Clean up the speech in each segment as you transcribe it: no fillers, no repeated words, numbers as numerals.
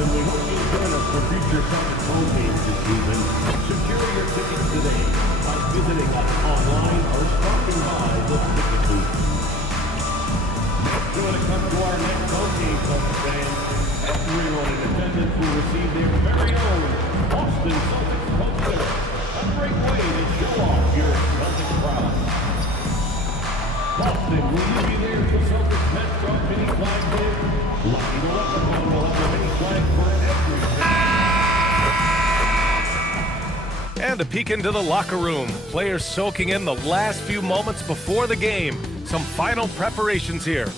Boston, we hope you join us for future Celtics home games this season. Secure your tickets today by visiting us online or stopping by the ticket booth. Next, when it comes to our next home game, Celtics fans, everyone in attendance will receive their very own Boston Celtics poster. A great way to show off your Celtics pride. Boston, will you be there for Celtics Metro mini flag day? Lucky the Lucky One will have a mini flag for every. And a peek into the locker room. Players soaking in the last few moments before the game. Some final preparations here.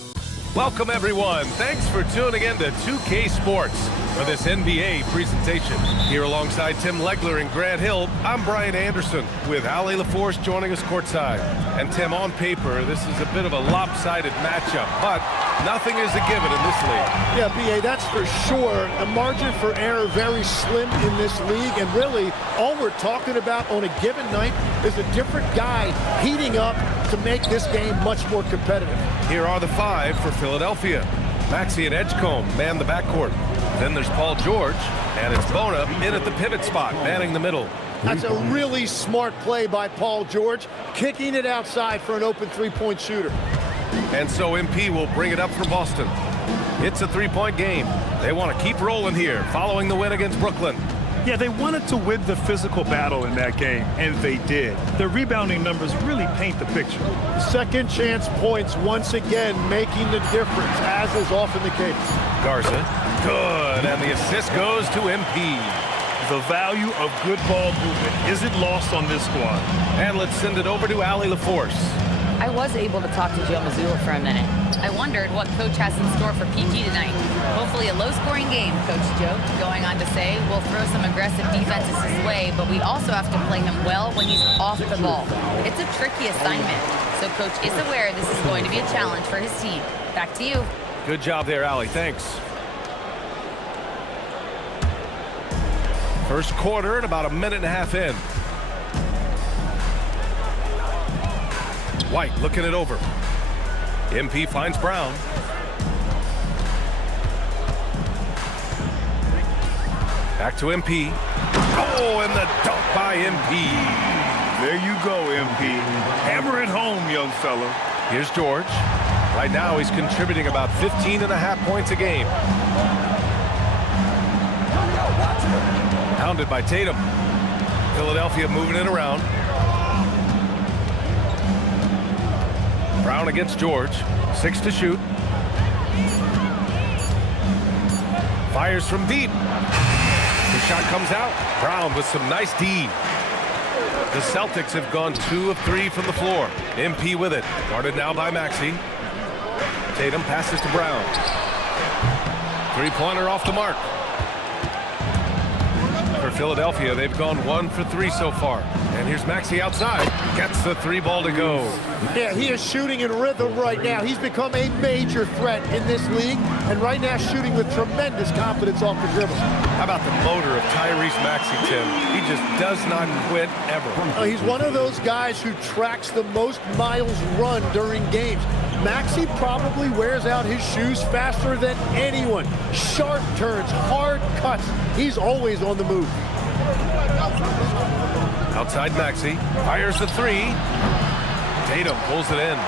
Welcome, everyone. Thanks for tuning in to 2K Sports for this NBA presentation. Here alongside Tim Legler and Grant Hill, I'm Brian Anderson with Ali LaForce joining us courtside. And Tim, on paper, this is a bit of a lopsided matchup, but nothing is a given in this league. Yeah, B.A., that's for sure. The margin for error very slim in this league, and really all we're talking about on a given night is a different guy heating up to make this game much more competitive. Here are the five for Philadelphia. Maxey and Edgecombe man the backcourt. Then there's Paul George, and it's Bona in at the pivot spot, manning the middle. That's a really smart play by Paul George, kicking it outside for an open three-point shooter. And so MP will bring it up for Boston. It's a three-point game. They want to keep rolling here, following the win against Brooklyn. Yeah, they wanted to win the physical battle in that game, and they did. Their rebounding numbers really paint the picture. Second chance points once again making the difference, as is often the case. Garza, good, and the assist goes to MP. The value of good ball movement isn't lost on this squad. And let's send it over to Ali LaForce. I was able to talk to Joe Mazzulla for a minute. I wondered what Coach has in store for PG tonight. Hopefully a low-scoring game, Coach Joe. Going on to say, we'll throw some aggressive defenses his way, but we also have to play him well when he's off the ball. It's a tricky assignment, so Coach is aware this is going to be a challenge for his team. Back to you. Good job there, Ali. Thanks. First quarter and about a minute and a half in. White looking it over. MP finds Brown. Back to MP. Oh, and the dunk by MP. There you go, MP. Hammer it home, young fella. Here's George. Right now, he's contributing about 15.5 points a game. Hounded by Tatum. Philadelphia moving it around. Brown against George. 6 to shoot. Fires from deep. The shot comes out. Brown with some nice D. The Celtics have gone 2 of 3 from the floor. MP with it. Guarded now by Maxey. Tatum passes to Brown. Three-pointer off the mark. For Philadelphia, they've gone 1 for 3 so far. And here's Maxey outside. Gets the 3 ball to go. Yeah, he is shooting in rhythm right now. He's become a major threat in this league, and right now shooting with tremendous confidence off the dribble. How about the motor of Tyrese Maxey, Tim? He just does not quit ever. He's one of those guys who tracks the most miles run during games. Maxey probably wears out his shoes faster than anyone. Sharp turns, hard cuts. He's always on the move. Outside Maxey, fires the 3. Tatum pulls it in.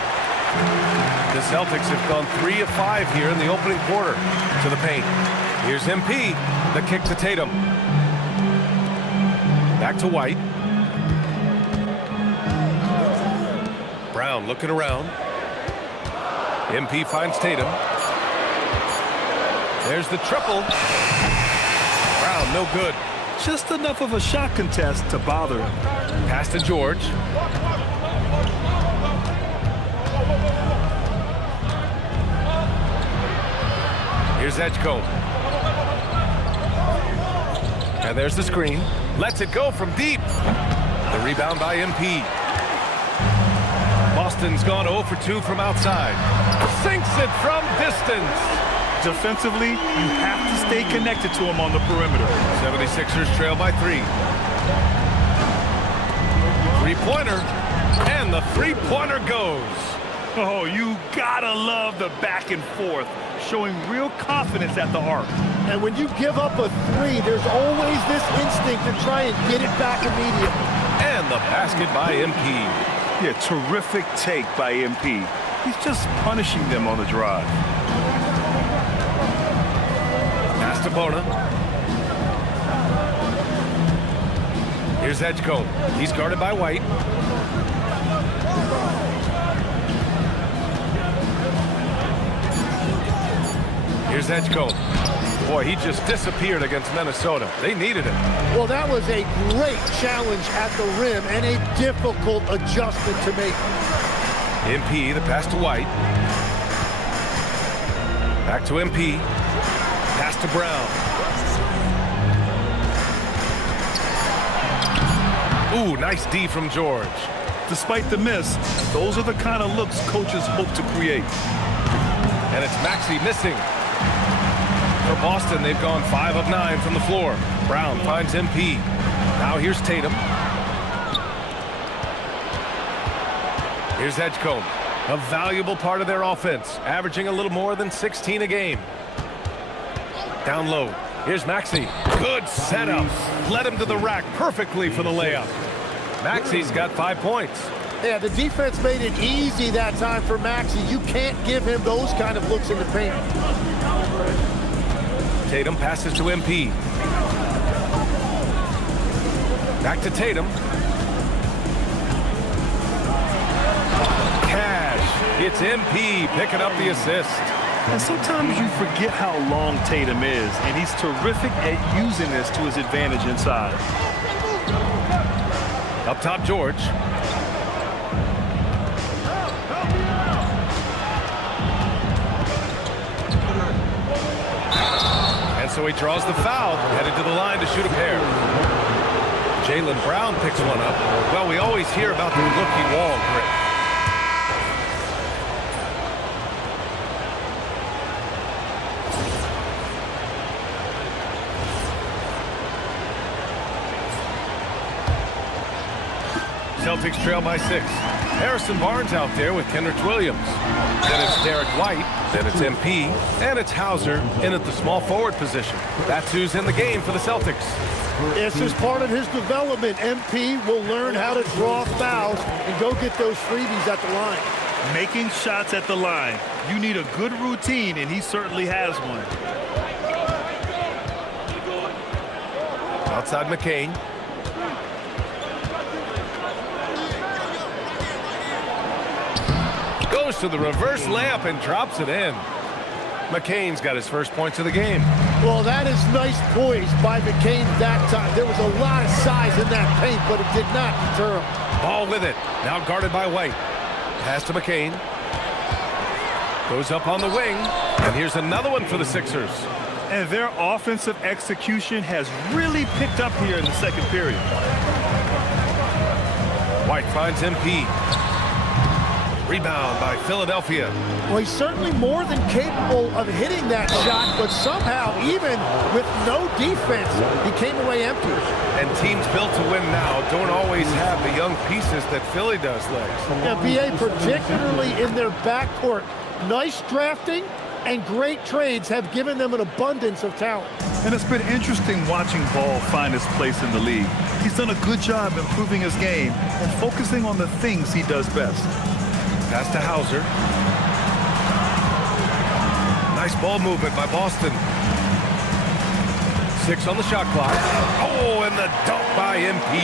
The Celtics have gone 3 of 5 here in the opening quarter. To the paint. Here's MP. The kick to Tatum. Back to White. Brown looking around. MP finds Tatum. There's the triple. Brown, no good. Just enough of a shot contest to bother him. Pass to George. Here's Edgecombe. And there's the screen. Lets it go from deep. The rebound by MP. Boston's gone 0 for 2 from outside. Sinks it from distance. Defensively, you have to stay connected to him on the perimeter. 76ers trail by 3. Three-pointer. And the three-pointer goes. Oh, you gotta love the back and forth. showing real confidence at the arc. And when you give up a three, there's always this instinct to try and get it back immediately. And the basket by MP. Yeah, terrific take by MP. He's just punishing them on the drive. Pass to Bona. Here's Edgecombe. He's guarded by White. Here's Edgecombe. Boy, he just disappeared against Minnesota. They needed it. Well, that was a great challenge at the rim and a difficult adjustment to make. MP, the pass to White. Back to MP. Pass to Brown. Ooh, nice D from George. Despite the miss, those are the kind of looks coaches hope to create. And it's Maxey missing. For Boston, they've gone 5 of 9 from the floor. Brown finds MP. Now here's Tatum. Here's Edgecombe. A valuable part of their offense, averaging a little more than 16 a game. Down low. Here's Maxey. Good setup. Led him to the rack perfectly for the layup. Maxey's got 5 points. Yeah, the defense made it easy that time for Maxey. You can't give him those kind of looks in the paint. Tatum passes to MP. Back to Tatum. Cash. It's MP picking up the assist. And sometimes you forget how long Tatum is, and he's terrific at using this to his advantage inside. Up top, George. And so he draws the foul, headed to the line to shoot a pair. Jaylen Brown picks one up. Well, we always hear about the rookie wall grip. Celtics trail by 6. Harrison Barnes out there with Kenrich Williams. Then it's Derek White. Then it's MP. And it's Hauser in at the small forward position. That's who's in the game for the Celtics. This is part of his development. MP will learn how to draw fouls and go get those freebies at the line. Making shots at the line. You need a good routine, and he certainly has one. Outside McCain. Goes to the reverse layup and drops it in. McCain's got his first points of the game. Well, that is nice poise by McCain that time. There was a lot of size in that paint, but it did not deter him. Ball with it. Now guarded by White. Pass to McCain. Goes up on the wing. And here's another one for the Sixers. And their offensive execution has really picked up here in the second period. White finds MP. Rebound by Philadelphia. Well, he's certainly more than capable of hitting that shot, but somehow, even with no defense, he came away empty. And teams built to win now don't always have the young pieces that Philly does, Legs. Yeah, BA, particularly in their backcourt. Nice drafting and great trades have given them an abundance of talent. And it's been interesting watching Ball find his place in the league. He's done a good job improving his game and focusing on the things he does best. Pass to Hauser. Nice ball movement by Boston. 6 on the shot clock. Oh, and the dunk by MP.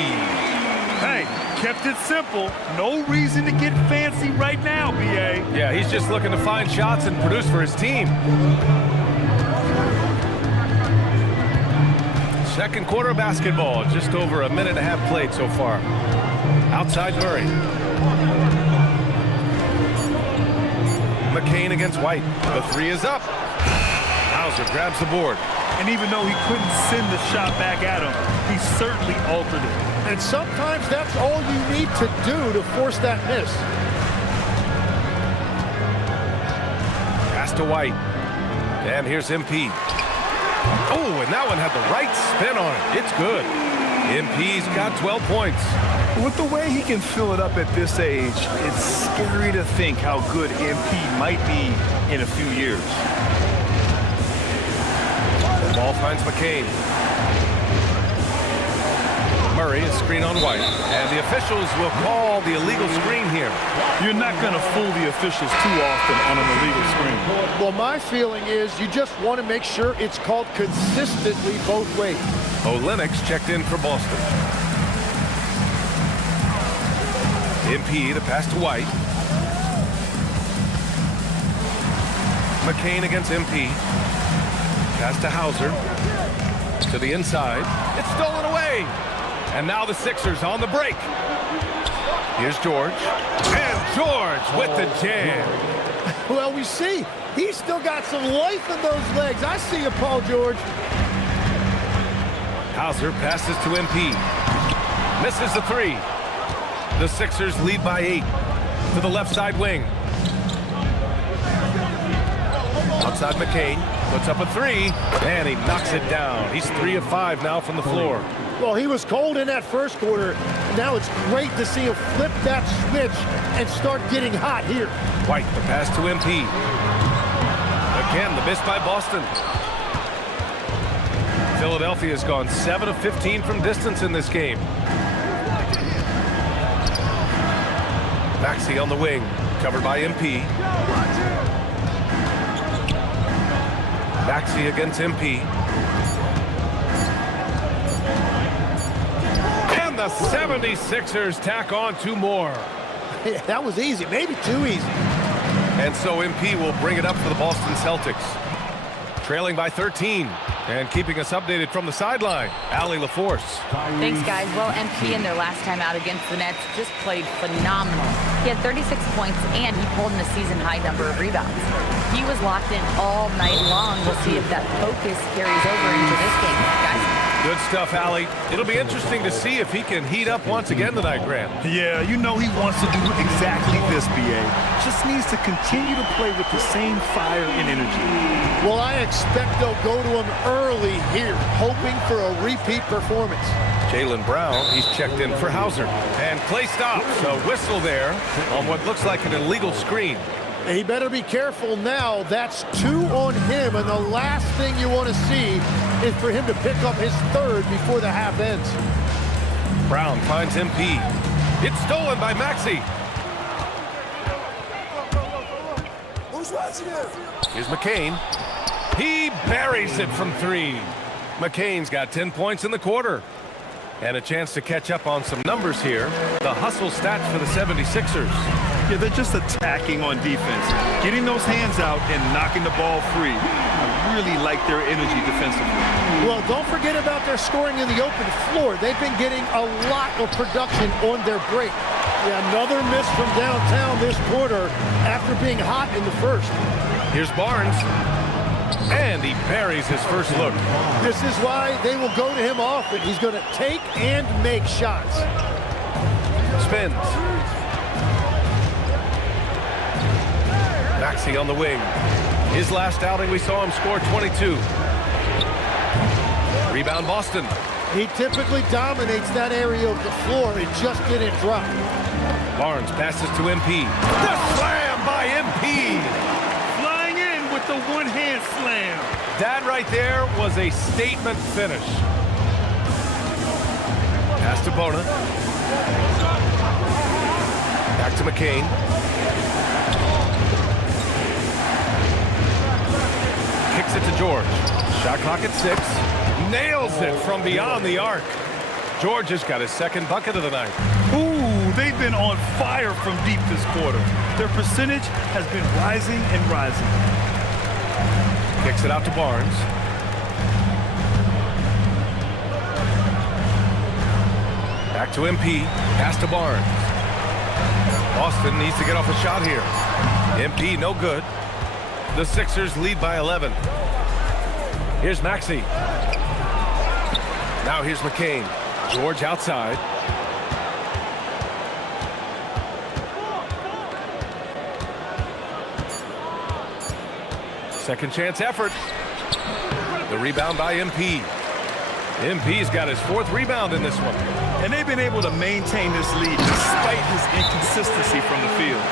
Hey, kept it simple. No reason to get fancy right now, BA. Yeah, he's just looking to find shots and produce for his team. Second quarter basketball. Just over a minute and a half played so far. Outside Murray. McCain against White. The 3 is up. Hauser grabs the board. And even though he couldn't send the shot back at him, he certainly altered it. And sometimes that's all you need to do to force that miss. Pass to White. And here's MP. Oh, and that one had the right spin on it. It's good. MP's got 12 points. With the way he can fill it up at this age, it's scary to think how good MP might be in a few years. Ball finds McCain. Murray is screen on White, and the officials will call the illegal screen here. You're not going to fool the officials too often on an illegal screen. Well, my feeling is you just want to make sure it's called consistently both ways. Olenek's checked in for Boston. MP to pass to White. McCain against MP. Pass to Hauser. To the inside. It's stolen away. And now the Sixers on the break. Here's George. And George with the jam. Well, we see he's still got some life in those legs. I see you, Paul George. Hauser passes to MP. Misses the three. The Sixers lead by 8. To the left side wing. Outside McCain. Puts up a three. And he knocks it down. He's 3 of 5 now from the floor. Well, he was cold in that first quarter. Now it's great to see him flip that switch and start getting hot here. White, the pass to MP. Again, the miss by Boston. Philadelphia's gone 7 of 15 from distance in this game. Maxey on the wing, covered by MP. Maxey against MP. And the 76ers tack on 2 more. Yeah, that was easy, maybe too easy. And so MP will bring it up for the Boston Celtics. Trailing by 13. And keeping us updated from the sideline, Allie LaForce. Thanks, guys. Well, MP in their last time out against the Nets just played phenomenal. He had 36 points, and he pulled in a season-high number of rebounds. He was locked in all night long. We'll see if that focus carries over into this game, guys. Good stuff, Allie. It'll be interesting to see if he can heat up once again tonight, Grant. Yeah, you know he wants to do exactly this, BA. Just needs to continue to play with the same fire and energy. Well, I expect they'll go to him early here, hoping for a repeat performance. Jaylen Brown, he's checked in for Hauser. And play stops. A whistle there on what looks like an illegal screen. He better be careful now. That's 2 on him, and the last thing you want to see is for him to pick up his 3rd before the half ends. Brown finds MP. It's stolen by Maxey. Here's McCain. He buries it from 3. McCain's got 10 points in the quarter. And a chance to catch up on some numbers here. The hustle stats for the 76ers. Yeah, they're just attacking on defense, getting those hands out and knocking the ball free. I really like their energy defensively. Well, don't forget about their scoring in the open floor. They've been getting a lot of production on their break. Yeah, another miss from downtown this quarter after being hot in the first. Here's Barnes. And he buries his first look. This is why they will go to him often. He's going to take and make shots. Spins. Maxey on the wing. His last outing, we saw him score 22. Rebound Boston. He typically dominates that area of the floor. It just didn't drop. Barnes passes to MP. The slam by MP. Flying in with the one-hand slam. That right there was a statement finish. Pass to Bona. Back to McCain. Kicks it to George. Shot clock at 6. Nails it from beyond the arc. George has got his 2nd bucket of the night. Ooh, they've been on fire from deep this quarter. Their percentage has been rising and rising. Kicks it out to Barnes. Back to MP. Pass to Barnes. Boston needs to get off a shot here. MP, no good. The Sixers lead by 11. Here's Maxey. Now here's McCain. George outside. Second chance effort. The rebound by MP. MP's got his 4th rebound in this one. And they've been able to maintain this lead despite his inconsistency from the field.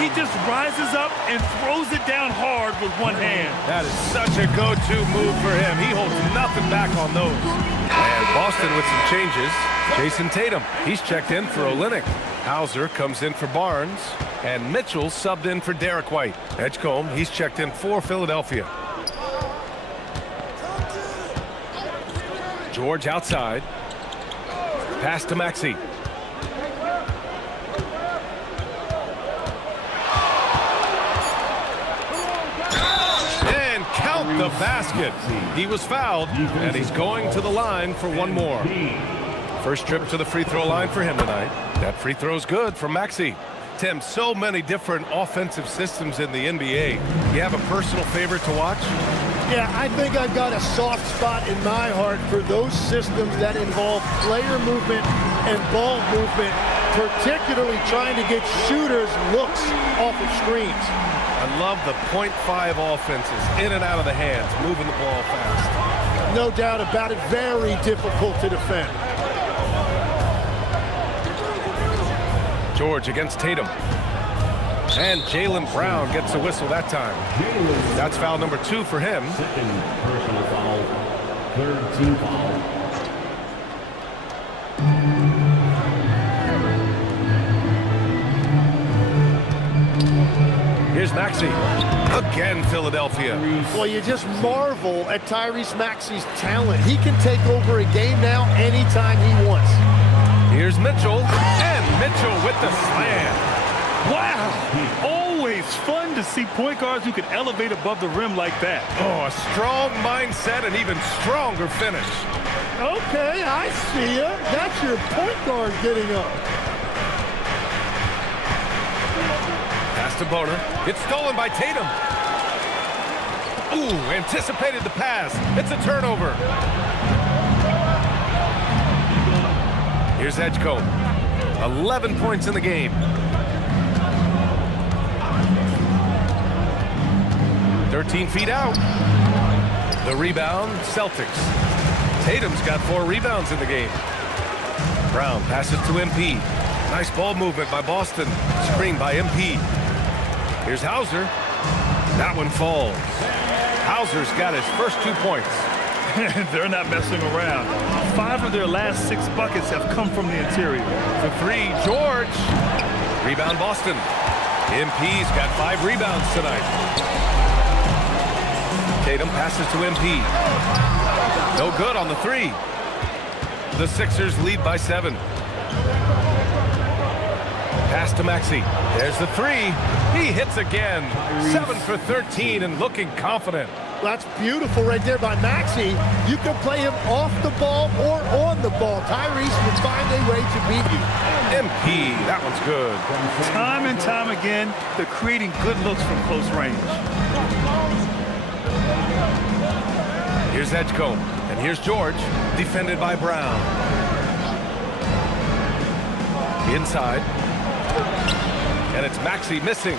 He just rises up and throws it down hard with one hand. That is such a go-to move for him. He holds nothing on those. And Boston with some changes. Jason Tatum, he's checked in for Olynyk. Hauser comes in for Barnes. And Mitchell subbed in for Derek White. Edgecombe, he's checked in for Philadelphia. George outside. Pass to Maxey. And count the basket. He was fouled, and he's going to the line for one more. First trip to the free throw line for him tonight. That free throw's good from Maxey. Tim, so many different offensive systems in the NBA. You have a personal favorite to watch? Yeah, I think I've got a soft spot in my heart for those systems that involve player movement and ball movement, particularly trying to get shooters looks off of screens. I love the .5 offenses, in and out of the hands, moving the ball fast. No doubt about it, very difficult to defend. George against Tatum. And Jaylen Brown gets a whistle that time. That's foul number 2 for him. Second personal foul. Third team foul. Here's Maxey. Again, Philadelphia. Well, you just marvel at Tyrese Maxey's talent. He can take over a game now anytime he wants. Here's Mitchell. And Mitchell with the slam. Wow! Always fun to see point guards who can elevate above the rim like that. Oh, a strong mindset and even stronger finish. Okay, I see ya. That's your point guard getting up. Pass to Boner. It's stolen by Tatum. Ooh, anticipated the pass. It's a turnover. Here's Edgecombe. 11 points in the game. "13 feet out." The rebound, Celtics. Tatum's got 4 rebounds in the game. Brown passes to MP. Nice ball movement by Boston. Screen by MP. Here's Hauser. That one falls. Hauser's got his first 2 points. They're not messing around. 5 of their last 6 buckets have come from the interior. For 3, George. Rebound Boston. MP's got 5 rebounds tonight. Tatum passes to MP. No good on the 3. The Sixers lead by 7. Pass to Maxey. There's the 3. He hits again. 7 for 13 and looking confident. That's beautiful right there by Maxey. You can play him off the ball or on the ball. Tyrese will find a way to beat you. MP, that one's good. Time and time again, they're creating good looks from close range. Here's Edgecombe, and here's George, defended by Brown. Inside, and it's Maxey missing.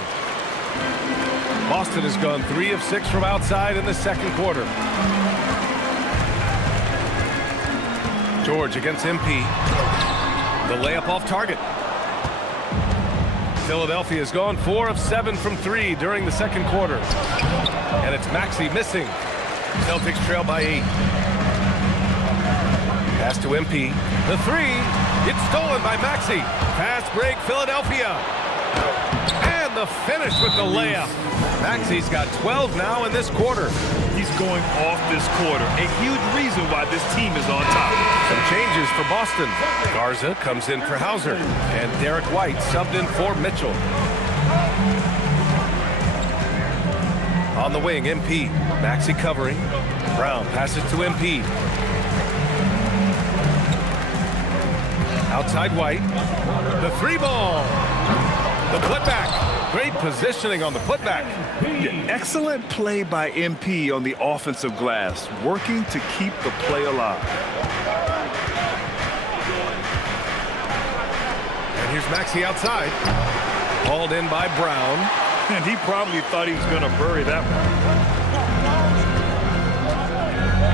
Boston has gone 3 of 6 from outside in the second quarter. George against MP. The layup off target. Philadelphia has gone 4 of 7 from 3 during the second quarter. And it's Maxey missing. Celtics trail by 8. Pass to MP. The 3. It's stolen by Maxey. Fast break, Philadelphia. And the finish with the layup. Maxey's got 12 now in this quarter. He's going off this quarter. A huge reason why this team is on top. Some changes for Boston. Garza comes in for Hauser. And Derek White subbed in for Mitchell. On the wing, MP. Maxey covering. Brown passes to MP. Outside White. The 3 ball. The putback. Great positioning on the putback. Excellent play by MP on the offensive glass, working to keep the play alive. And here's Maxey outside. Hauled in by Brown. And he probably thought he was going to bury that one.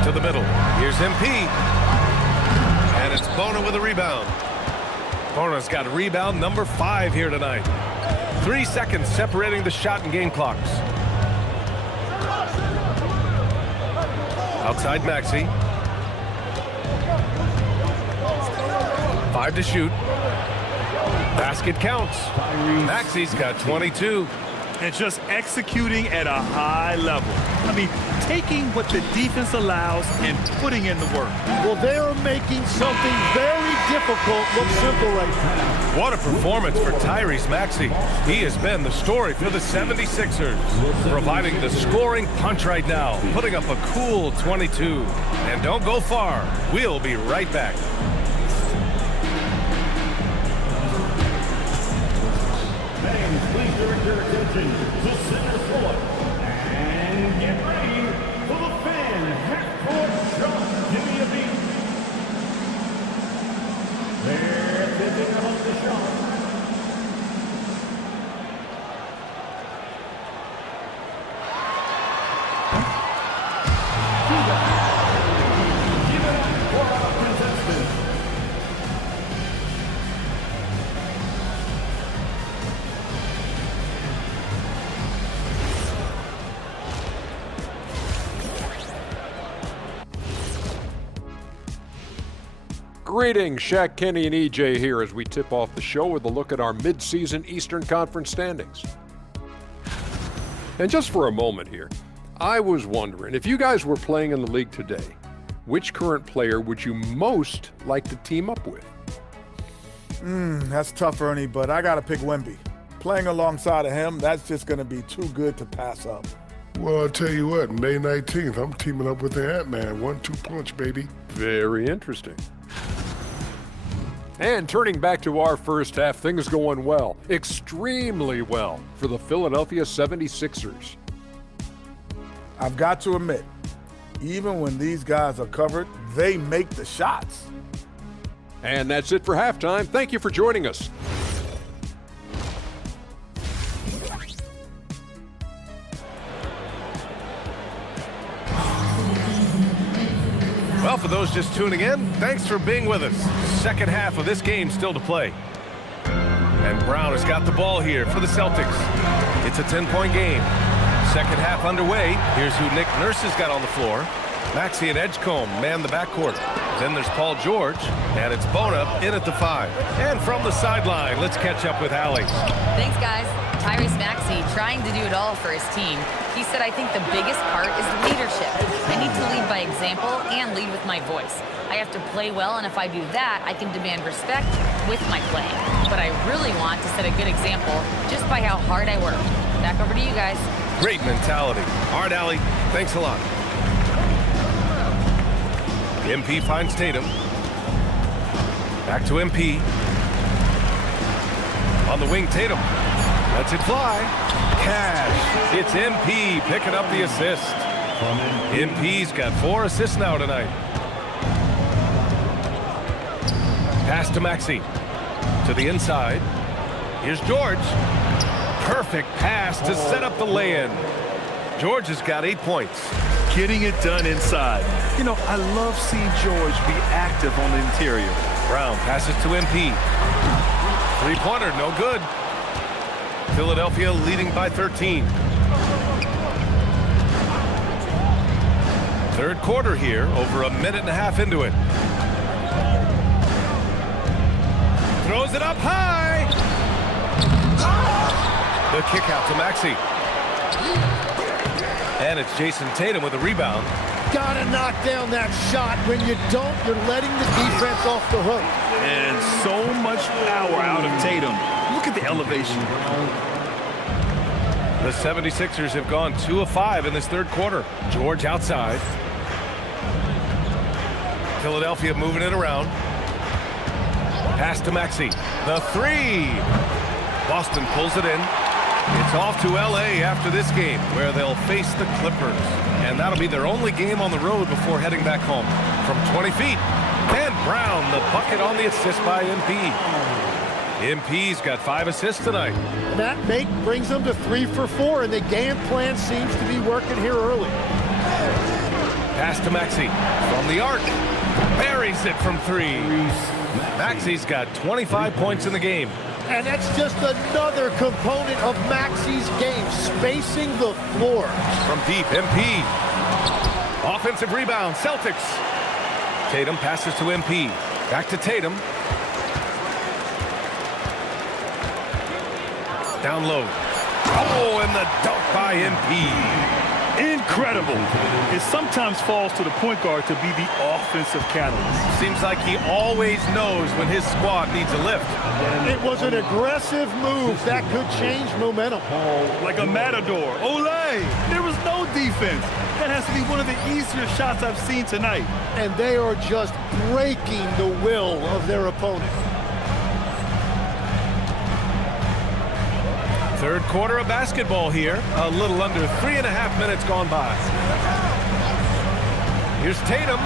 To the middle. Here's MP. And it's Boner with a rebound. Boner's got rebound number 5 here tonight. 3 seconds separating the shot and game clocks. Outside Maxey. Five to shoot. Basket counts. Maxey's got 22. And just executing at a high level. I mean, taking what the defense allows and putting in the work. Well, they're making something very difficult look simple right now. What a performance for Tyrese Maxey. He has been the story for the 76ers, providing the scoring punch right now, putting up a cool 22. And don't go far. We'll be right back. Please direct your attention to center court and get ready for the fan half-court shot. Give me a beat. They're thinking about the shot. Give it up for our contestants. Greetings, Shaq, Kenny, and EJ here as we tip off the show with a look at our mid-season Eastern Conference standings. And just for a moment here, I was wondering, if you guys were playing in the league today, which current player would you most like to team up with? That's tough, Ernie, but I got to pick Wemby. Playing alongside of him, that's just going to be too good to pass up. Well, I'll tell you what, May 19th, I'm teaming up with the Ant-Man. 1-2 punch, baby. Very interesting. And turning back to our first half, things going well, extremely well, for the Philadelphia 76ers. I've got to admit, even when these guys are covered, they make the shots. And that's it for halftime. Thank you for joining us. Well, for those just tuning in, thanks for being with us. Second half of this game still to play. And Brown has got the ball here for the Celtics. It's a 10-point game. Second half underway. Here's who Nick Nurse has got on the floor. Maxey and Edgecombe man the backcourt. Then there's Paul George, and it's Bona in at the 5. And from the sideline, let's catch up with Allie. Thanks, guys. Tyrese Maxey trying to do it all for his team. He said, I think the biggest part is leadership. I need to lead by example and lead with my voice. I have to play well, and if I do that, I can demand respect with my playing. But I really want to set a good example just by how hard I work. Back over to you guys. Great mentality. All right, Allie, thanks a lot. MP finds Tatum. Back to MP. On the wing, Tatum. Lets it fly. Cash. It's MP picking up the assist. MP's got 4 assists now tonight. Pass to Maxey. To the inside. Here's George. Perfect pass to set up the lay-in. George has got 8 points. Getting it done inside. You know, I love seeing George be active on the interior. Brown passes to MP. Three-pointer, no good. Philadelphia leading by 13. Third quarter here, over a minute and a half into it. Throws it up high. The kick out to Maxey. And it's Jason Tatum with a rebound. Gotta knock down that shot. When you don't, you're letting the defense off the hook. And so much power out of Tatum. Look at the elevation. The 76ers have gone 2 of 5 in this third quarter. George outside. Philadelphia moving it around. Pass to Maxey. The 3. Boston pulls it in. It's off to L.A. after this game, where they'll face the Clippers. And that'll be their only game on the road before heading back home. From 20 feet. And Brown, the bucket on the assist by MP. MP's got 5 assists tonight. And that make brings them to 3 for 4, and the game plan seems to be working here early. Pass to Maxey. From the arc. Buries it from 3. Maxey's got 25 points in the game. And that's just another component of Maxey's game, spacing the floor. From deep, MP. Offensive rebound, Celtics. Tatum passes to MP. Back to Tatum. Down low. Oh, and the dunk by MP. Incredible. It sometimes falls to the point guard to be the offensive catalyst. Seems like he always knows when his squad needs a lift. It was an aggressive move that could change momentum. Like a matador. Olay! There was no defense. That has to be one of the easier shots I've seen tonight. And they are just breaking the will of their opponent. Third quarter of basketball here. A little under 3.5 minutes gone by. Here's Tatum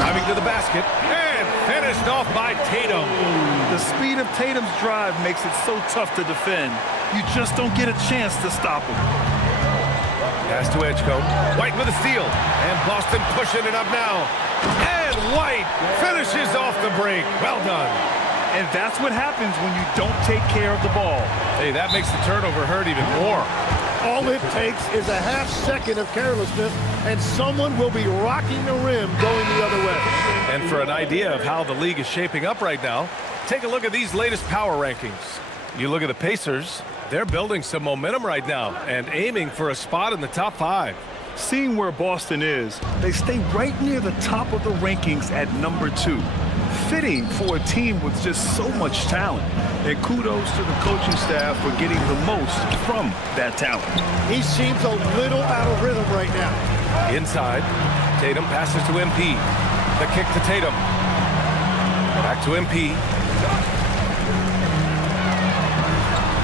driving to the basket and finished off by Tatum. The speed of Tatum's drive makes it so tough to defend. You just don't get a chance to stop him. Pass to Edgecombe. White with a steal. And Boston pushing it up now. And White finishes off the break. Well done. And that's what happens when you don't take care of the ball. Hey, that makes the turnover hurt even more. All it takes is a half second of carelessness, and someone will be rocking the rim going the other way. And for an idea of how the league is shaping up right now, take a look at these latest power rankings. You look at the Pacers, they're building some momentum right now and aiming for a spot in the top 5. Seeing where Boston is, they stay right near the top of the rankings at number 2. Fitting for a team with just so much talent. And kudos to the coaching staff for getting the most from that talent. He seems a little out of rhythm right now. Inside, Tatum passes to MP. The kick to Tatum. Back to MP.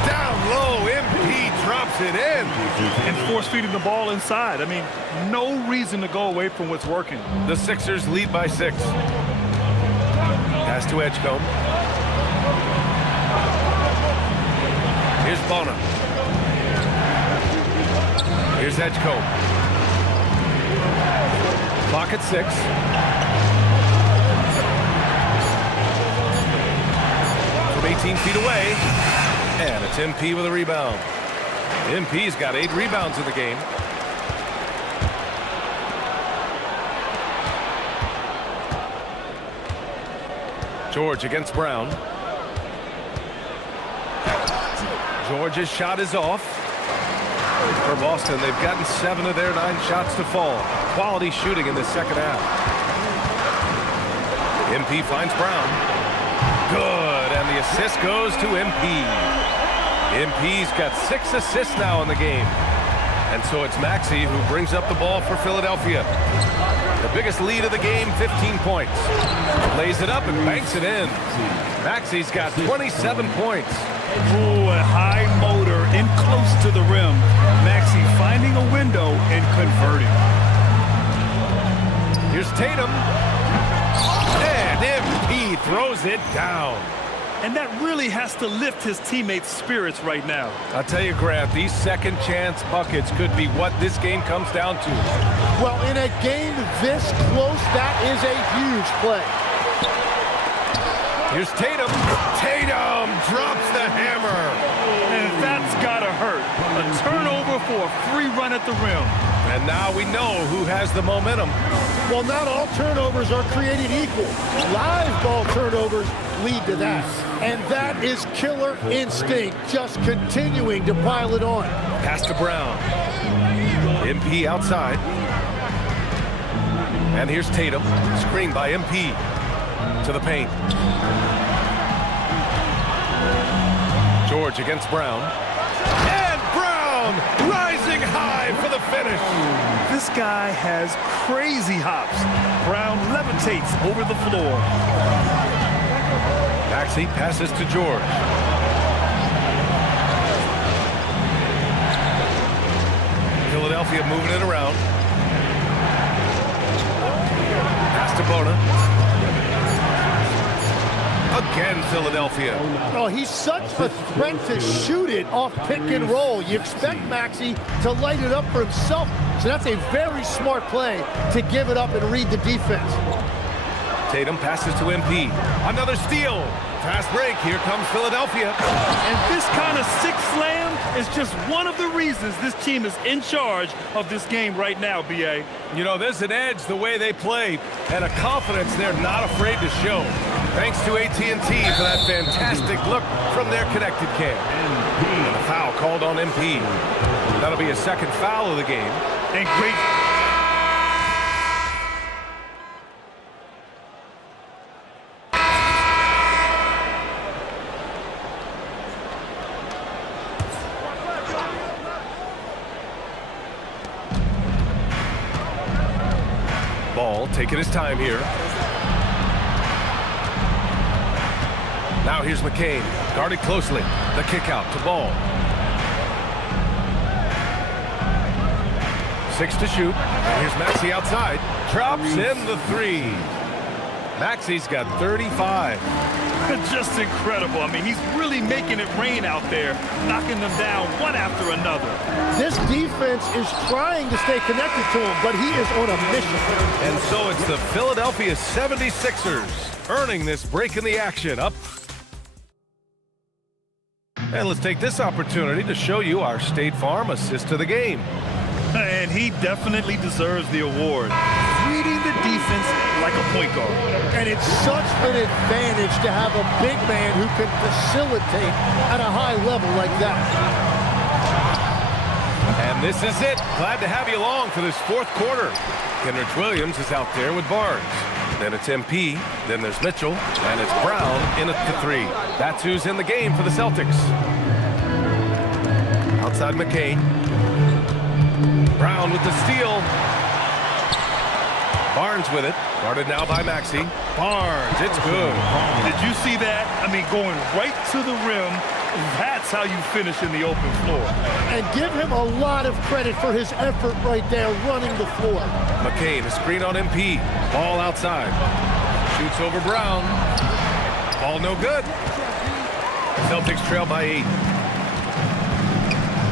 Down low, MP drops it in. And force-feeding the ball inside. I mean, no reason to go away from what's working. The Sixers lead by 6. Pass to Edgecombe. Here's Bona. Here's Edgecombe. Clock at 6. From 18 feet away. And it's MP with a rebound. MP's got 8 rebounds in the game. George against Brown. George's shot is off. For Boston, they've gotten 7 of their 9 shots to fall. Quality shooting in the second half. MP finds Brown. Good, and the assist goes to MP. MP's got 6 assists now in the game. And so it's Maxey who brings up the ball for Philadelphia. The biggest lead of the game, 15 points. Lays it up and banks it in. Maxey's got 27 points. Ooh, a high motor in close to the rim. Maxey finding a window and converting. Here's Tatum. And MP throws it down. And that really has to lift his teammates' spirits right now. I'll tell you, Grant, these second chance buckets could be what this game comes down to. Well, in a game this close, that is a huge play. Here's Tatum. Tatum drops the hammer. And that's gotta hurt. A turnover for a free run at the rim. And now we know who has the momentum. Well, not all turnovers are created equal. Live ball turnovers lead to that. And that is killer instinct, just continuing to pile it on. Pass to Brown. MP outside. And here's Tatum. Screen by MP. To the paint. George against Brown. And Brown rising high for the finish. This guy has crazy hops. Brown levitates over the floor. Maxey passes to George. Philadelphia moving it around. Pass to Bona. Again, Philadelphia. Oh, he's such a threat to shoot it off pick and roll. You expect Maxey to light it up for himself. So that's a very smart play to give it up and read the defense. Tatum passes to MP. Another steal. Fast break. Here comes Philadelphia. And this kind of six slam is just one of the reasons this team is in charge of this game right now, B.A. You know, there's an edge the way they play and a confidence they're not afraid to show. Thanks to AT&T for that fantastic look from their connected cam. And a foul called on MP. That'll be a second foul of the game. And great. Ball taking his time here. Now here's McCain, guarded closely. The kick out to Ball. 6 to shoot. And here's Maxey outside. Drops in the 3. Maxey's got 35. Just incredible. I mean, he's really making it rain out there, knocking them down one after another. This defense is trying to stay connected to him, but he is on a mission. And so it's the Philadelphia 76ers earning this break in the action. Up. And let's take this opportunity to show you our State Farm assist to the game. And he definitely deserves the award. Reading the defense like a point guard. And it's such an advantage to have a big man who can facilitate at a high level like that. And this is it. Glad to have you along for this fourth quarter. Kenrich Williams is out there with Barnes. Then it's MP, then there's Mitchell, and it's Brown in at the 3. That's who's in the game for the Celtics. Outside McCain. Brown with the steal. Barnes with it. Guarded now by Maxey. Barnes, it's good. Did you see that? I mean, going right to the rim. That's how you finish in the open floor. And give him a lot of credit for his effort right there running the floor. McCain, a screen on MP. Ball outside. Shoots over Brown. Ball no good. Celtics trail by 8.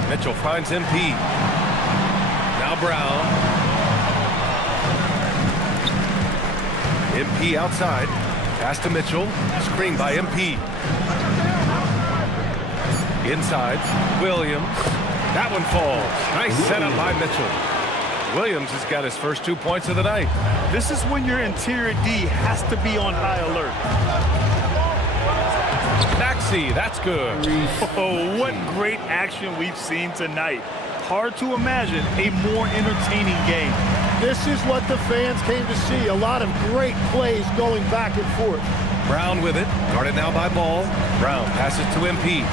Mitchell finds MP. Now Brown. MP outside. Pass to Mitchell. Screen by MP. Inside. Williams. That one falls. Nice setup by Mitchell. Williams has got his first 2 points of the night. This is when your interior D has to be on high alert. Maxey, that's good. Oh, what great action we've seen tonight. Hard to imagine a more entertaining game. This is what the fans came to see. A lot of great plays going back and forth. Brown with it. Guarded now by Ball. Brown passes to MP.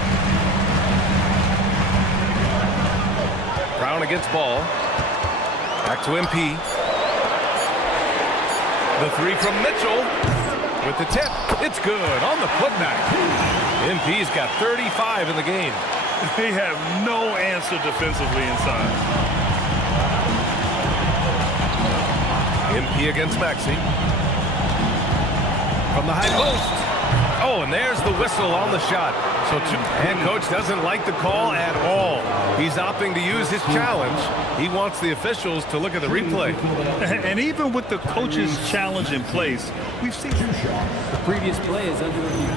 Brown against Ball. Back to MP. The 3 from Mitchell. With the tip. It's good on the putback. MP's got 35 in the game. They have no answer defensively inside. MP against Maxey. From the high post. Oh, and there's the whistle on the shot. So and coach doesn't like the call at all. He's opting to use his challenge. He wants the officials to look at the replay. And even with the coach's challenge in place, we've seen the previous play is under review.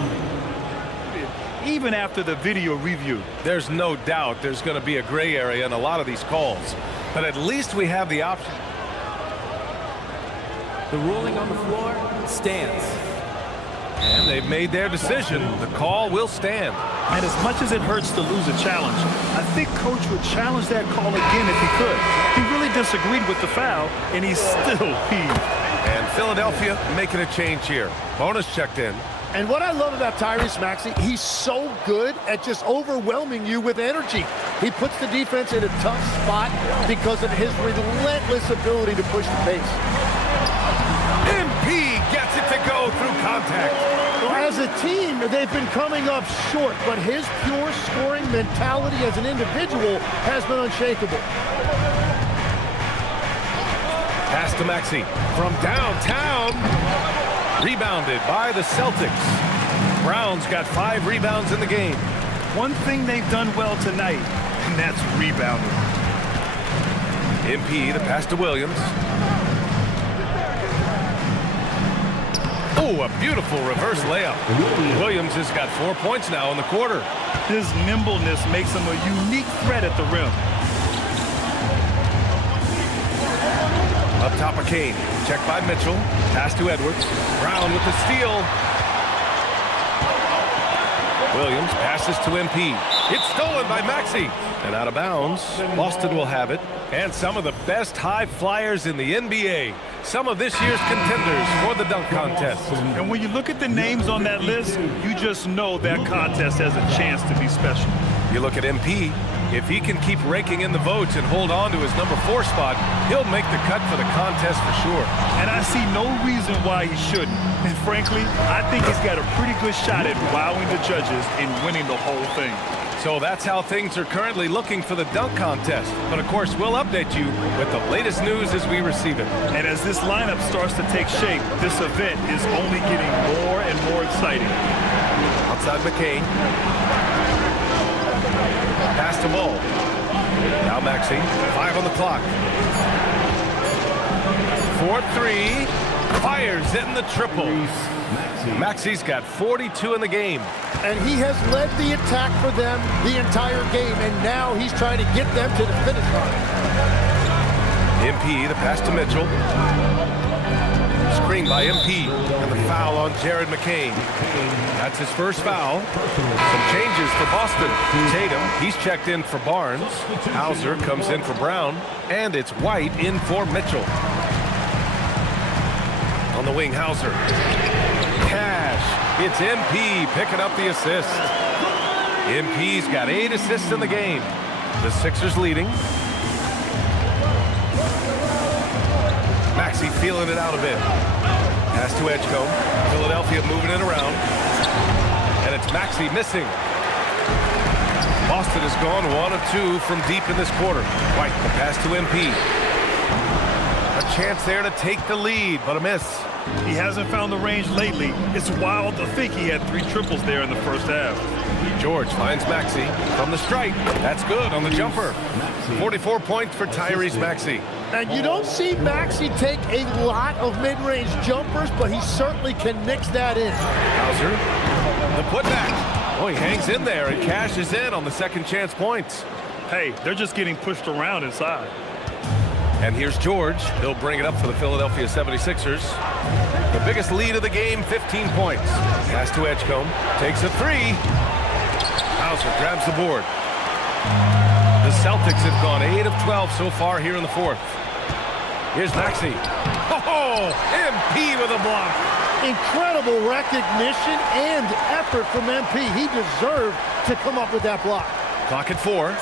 Even after the video review. There's no doubt there's going to be a gray area in a lot of these calls. But at least we have the option. The ruling on the floor stands. And they've made their decision. The call will stand. And as much as it hurts to lose a challenge, I think coach would challenge that call again if he could. He really disagreed with the foul, and he's still peeved. And Philadelphia making a change here. Bonus checked in. And what I love about Tyrese Maxey, he's so good at just overwhelming you with energy. He puts the defense in a tough spot because of his relentless ability to push the pace. MP gets it to go through contact. As a team, they've been coming up short, but his pure scoring mentality as an individual has been unshakable. Pass to Maxey from downtown. Rebounded by the Celtics. Brown's got 5 rebounds in the game. One thing they've done well tonight, and that's rebounding. MP, the pass to Williams. Oh, a beautiful reverse layup. Williams has got 4 points now in the quarter. His nimbleness makes him a unique threat at the rim. Up top of Kane. Check by Mitchell. Pass to Edwards. Brown with the steal. Williams passes to MP. It's stolen by Maxey. And out of bounds. Boston will have it. And some of the best high flyers in the NBA. Some of this year's contenders for the dunk contest. And when you look at the names on that list, you just know that contest has a chance to be special. You look at MP. If he can keep raking in the votes and hold on to his number 4 spot, he'll make the cut for the contest for sure. And I see no reason why he shouldn't. And frankly, I think he's got a pretty good shot at wowing the judges and winning the whole thing. So that's how things are currently looking for the dunk contest. But of course, we'll update you with the latest news as we receive it. And as this lineup starts to take shape, this event is only getting more and more exciting. Outside McCain. Pass the ball. Now Maxey. 5 on the clock. 4-3. Fires in the triple. Maxey's got 42 in the game. And he has led the attack for them the entire game, and now he's trying to get them to the finish line. MP, the pass to Mitchell. Screen by MP, and the foul on Jared McCain. That's his first foul. Some changes for Boston. Tatum, he's checked in for Barnes. Hauser comes in for Brown, and it's White in for Mitchell. On the wing, Hauser. Cash. It's MP picking up the assist. MP's got 8 assists in the game. The Sixers leading. Maxey feeling it out a bit. Pass to Edgecombe. Philadelphia moving it around. And it's Maxey missing. Boston has gone 1 of 2 from deep in this quarter. White, the pass to MP. A chance there to take the lead, but a miss. He hasn't found the range lately. It's wild to think he had 3 triples there in the first half. George finds Maxey from the strike. That's good on the jumper. 44 points for Tyrese Maxey. And you don't see Maxey take a lot of mid-range jumpers, but he certainly can nix that in. Hauser, the putback. Oh, he hangs in there and cashes in on the second chance points. Hey, they're just getting pushed around inside. And here's George. He'll bring it up for the Philadelphia 76ers. The biggest lead of the game, 15 points. Pass to Edgecombe. Takes a 3. Hauser grabs the board. The Celtics have gone 8 of 12 so far here in the 4th. Here's Maxey. Oh, MP with a block. Incredible recognition and effort from MP. He deserved to come up with that block. Clock at 4.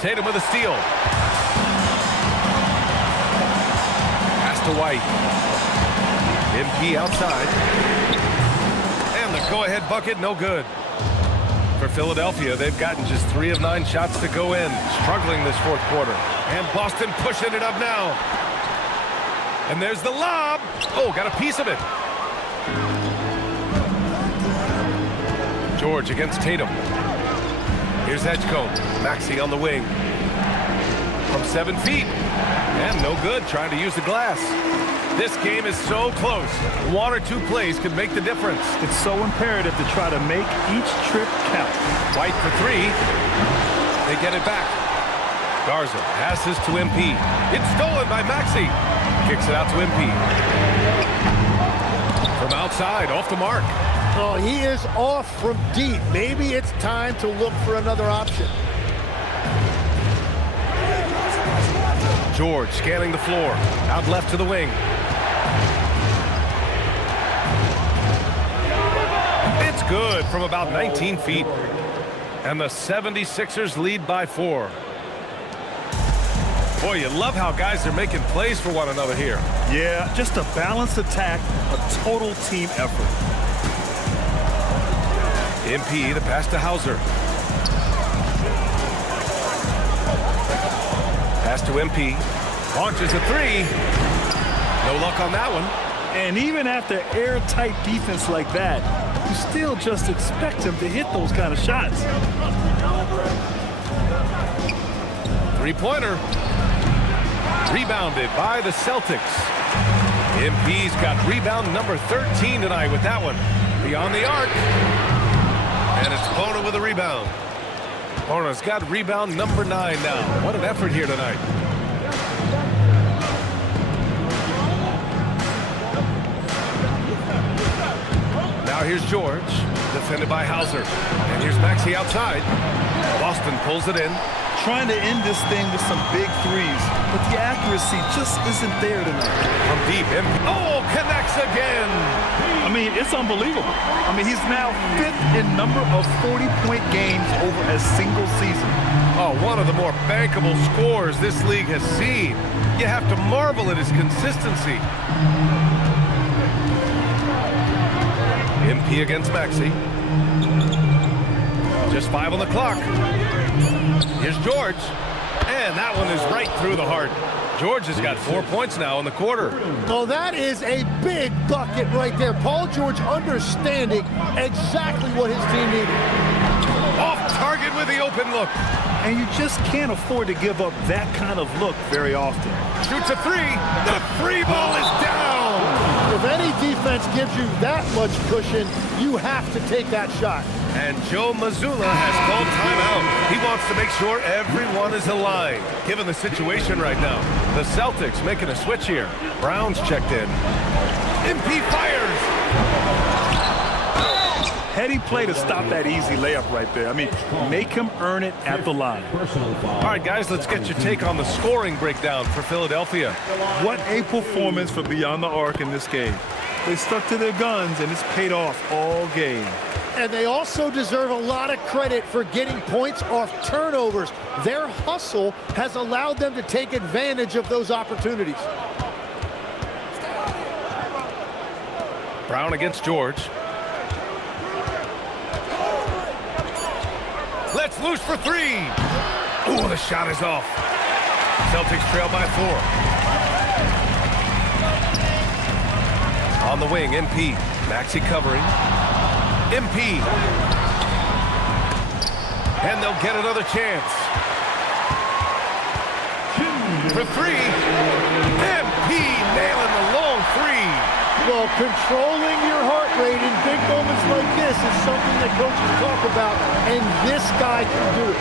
Tatum with a steal. Pass to White. MP outside. And the go-ahead bucket, no good. For Philadelphia, they've gotten just 3 of 9 shots to go in. Struggling this 4th quarter. And Boston pushing it up now. And there's the lob. Oh, got a piece of it. George against Tatum. Here's Edgecombe. Maxey on the wing. From 7 feet. And no good, trying to use the glass. This game is so close. 1 or 2 plays could make the difference. It's so imperative to try to make each trip count. White for 3. They get it back. Garza passes to MP. It's stolen by Maxey. Kicks it out to MP. From outside, off the mark. Oh, he is off from deep. Maybe it's time to look for another option. George scanning the floor. Out left to the wing. It's good from about 19 feet. And the 76ers lead by 4. Boy, you love how guys are making plays for one another here. Yeah, just a balanced attack, a total team effort. MP, the pass to Hauser. Pass to MP. Launches a 3. No luck on that one. And even after airtight defense like that, you still just expect him to hit those kind of shots. 3-pointer. Rebounded by the Celtics. MP's got rebound number 13 tonight with that one. Beyond the arc. And it's Bona with a rebound. Bona's got rebound number 9 now. What an effort here tonight. Now here's George, defended by Hauser. And here's Maxey outside. Boston pulls it in. Trying to end this thing with some big threes, but the accuracy just isn't there tonight. From deep, oh, connects again. I mean, it's unbelievable. I mean, he's now 5th in number of 40-point games over a single season. Oh, one of the more bankable scores this league has seen. You have to marvel at his consistency. MP against Maxey. Just 5 on the clock. Here's George. And that one is right through the heart. George has got 4 points now in the quarter. Well, that is a big bucket right there. Paul George understanding exactly what his team needed. Off target with the open look. And you just can't afford to give up that kind of look very often. Shoots a 3. The 3 ball is down. If any defense gives you that much cushion, you have to take that shot. And Joe Mazzulla has called timeout. He wants to make sure everyone is aligned, given the situation right now. The Celtics making a switch here. Brown's checked in. MP fires. Heady play to stop that easy layup right there. I mean, make him earn it at the line. All right, guys, let's get your take on the scoring breakdown for Philadelphia. What a performance for Beyond the Arc in this game. They stuck to their guns, and it's paid off all game. And they also deserve a lot of credit for getting points off turnovers. Their hustle has allowed them to take advantage of those opportunities. Brown against George. Let's loose for 3. Ooh, the shot is off. Celtics trail by 4. On the wing, MP. Maxey covering. MP. And they'll get another chance. For 3. MP nailing the long 3. Well, controlling your heart rate in big moments like this is something that coaches talk about, and this guy can do it.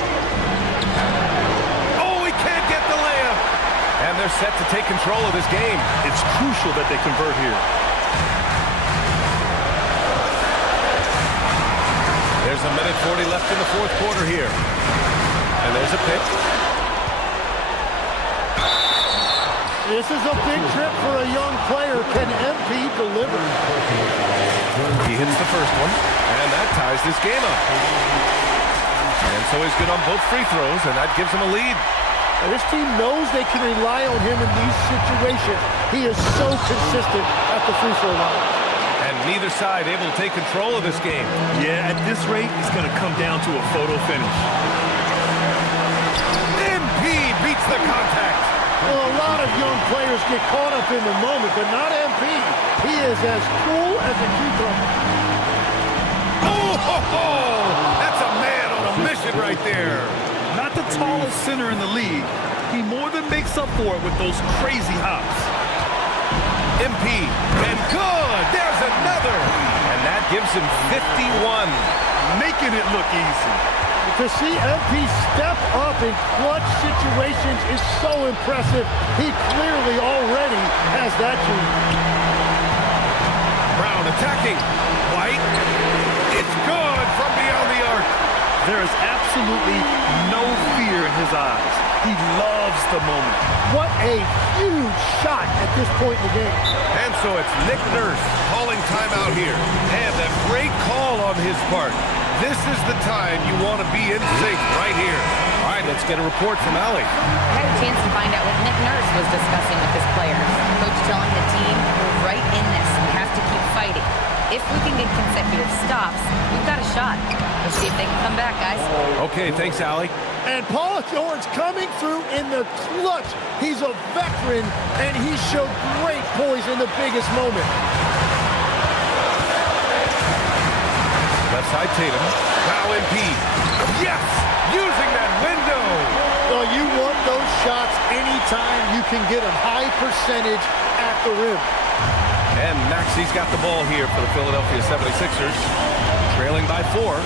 Oh, he can't get the layup. And they're set to take control of this game. It's crucial that they convert here. There's a minute 40 left in the fourth quarter here. And there's a pick. This is a big trip for a young player. Can MP deliver? He hits the first one, and that ties this game up. And so he's good on both free throws, and that gives him a lead. Now, this team knows they can rely on him in these situations. He is so consistent at the free throw line. And neither side able to take control of this game. Yeah, at this rate, it's going to come down to a photo finish. MP beats the contact. Well, a lot of young players get caught up in the moment, but not MP. He is as cool as a cucumber. Oh, ho, ho! That's a man on a mission right there. Not the tallest center in the league. He more than makes up for it with those crazy hops. MP, and good! There's another! And that gives him 51. Making it look easy. To see MP step up in clutch situations is so impressive. He clearly already has that gene. Brown attacking. White. It's good from beyond the arc. There is absolutely no fear in his eyes. He loves the moment. What a huge shot at this point in the game. And so it's Nick Nurse calling timeout here. And a great call on his part. This is the time you want to be in sync right here. All right, let's get a report from Allie. I had a chance to find out what Nick Nurse was discussing with his players. Coach telling the team, we're right in this. We have to keep fighting. If we can get consecutive stops, we've got a shot. Let's see if they can come back, guys. Okay, thanks, Allie. And Paul George coming through in the clutch. He's a veteran, and he showed great poise in the biggest moment. Left side Tatum. Now MP. Yes! Using that window. Well, you want those shots anytime you can get a high percentage at the rim. And Maxi's got the ball here for the Philadelphia 76ers. Trailing by 4.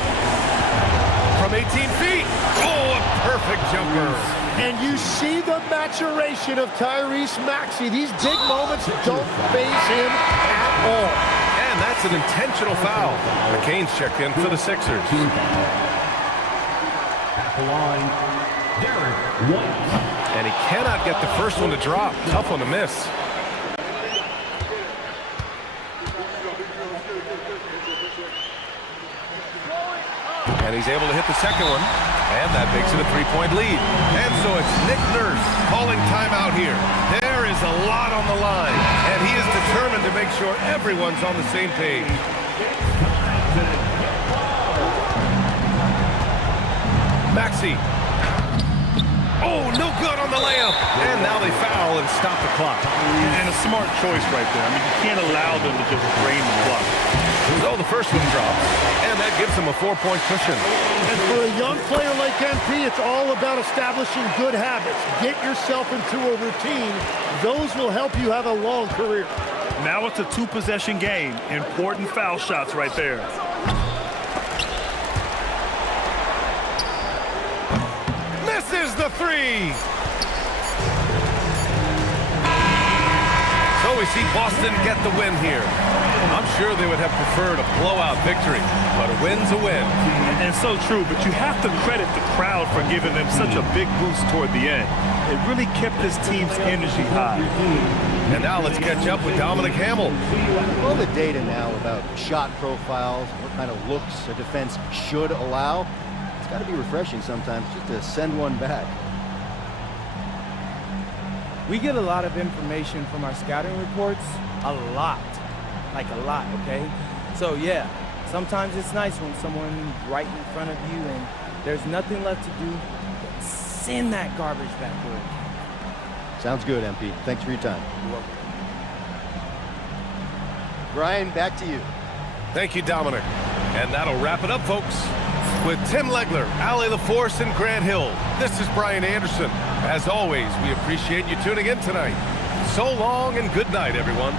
From 18 feet. Oh, a perfect jumper. And you see the maturation of Tyrese Maxey. These big moments don't faze him at all. And that's an intentional foul. McCain's checked in for the Sixers. At the line, Derek White. And he cannot get the first one to drop. Tough one to miss. And he's able to hit the second one. And that makes it a 3-point lead. And so it's Nick Nurse calling timeout here. There is a lot on the line. And he is determined to make sure everyone's on the same page. Maxey. Oh, no good on the layup. And now they foul and stop the clock. And a smart choice right there. I mean, you can't allow them to just drain the clock. So the first one drops, and that gives them a 4-point cushion. And for a young player like MP, it's all about establishing good habits. Get yourself into a routine. Those will help you have a long career. Now it's a 2-possession game. Important foul shots right there. Misses the 3. So we see Boston get the win here. I'm sure they would have preferred a blowout victory, but a win's a win. And so true, but you have to credit the crowd for giving them such a big boost toward the end. It really kept this team's energy high. And now let's catch up with Dominic Hamill. All the data now about shot profiles, what kind of looks a defense should allow, it's got to be refreshing sometimes just to send one back. We get a lot of information from our scouting reports, a lot, okay? So yeah, sometimes it's nice when someone's right in front of you and there's nothing left to do but send that garbage back where it came. Sounds good, MP. Thanks for your time. You're welcome. Brian, back to you. Thank you, Dominic. And that'll wrap it up, folks. With Tim Legler, Allie LaForce, and Grant Hill, this is Brian Anderson. As always, we appreciate you tuning in tonight. So long and good night, everyone.